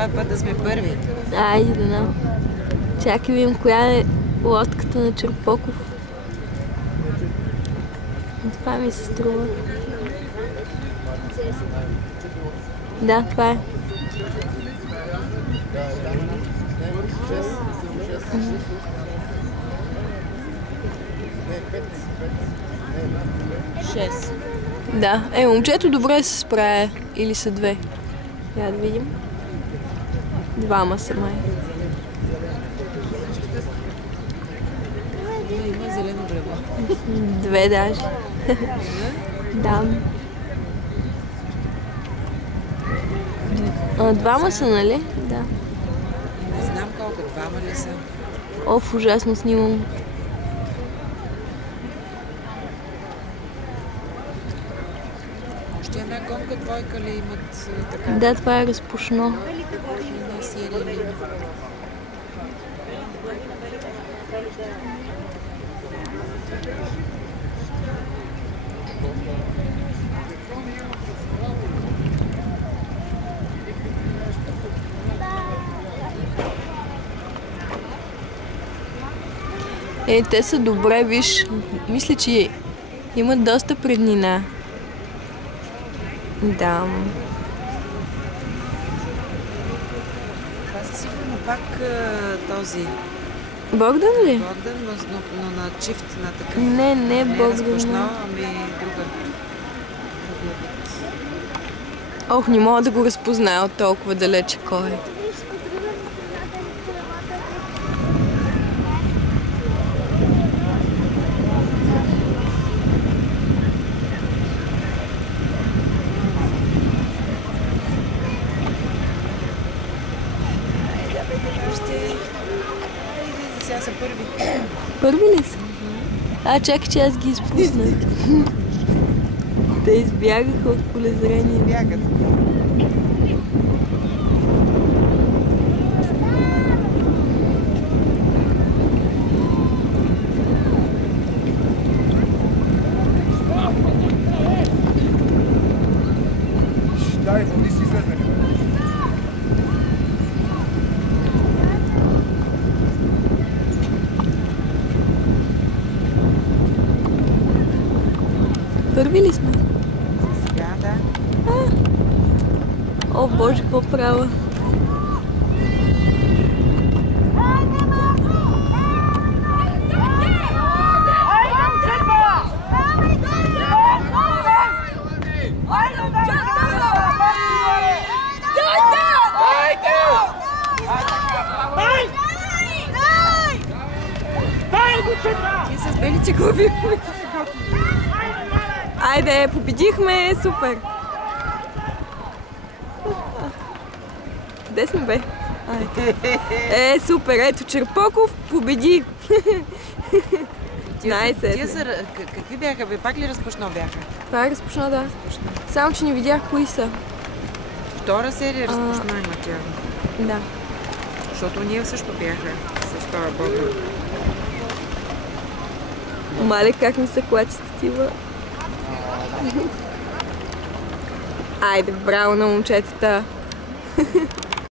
този път да сме първи. Айде, да. Чакай видим коя е лодката на Черпоков. Това ми се струва. Да, това е. Шест. Да. Момчето добре се справя. Или са две. Я да видим. Двама са май. Има зелено гребло. Две даже. Да. Двама са, нали? Да. Не знам колко, двама ли са. Оф, ужасно снимам. Още една гонка, двойка ли имат така? Да, това е разпушно. Една серия ли има? Те са добре, виж. Мисля, че имат доста преднина. Да. Това са сигурно пак този... Богдан ли? Богдан, но на чифт, на такъв... Не Богдан. Не разпушно, ами друга. Ох, не мога да го разпозная от толкова далече кой е. Сега са първи. Първи ли са? Чакай, че аз ги изпуснах. Те избягаха от полезрение. Бягат. Дай, води си излезне. Първи ли сме? Сега, да. О, Боже, какво правя? Ти с белите глави. Айде, победихме, супер! Къде сме, бе? Супер, ето Черпоков победи! Тия са... Какви бяха, бе? Пак ли разпушно бяха? Това е разпушно, да. Само, че не видях кои са. Втора серия разпушно има тя. Да. Защото ние също бяха с това Богдан. Мале, как ми се клачи статива. Айде, браво на момчетата!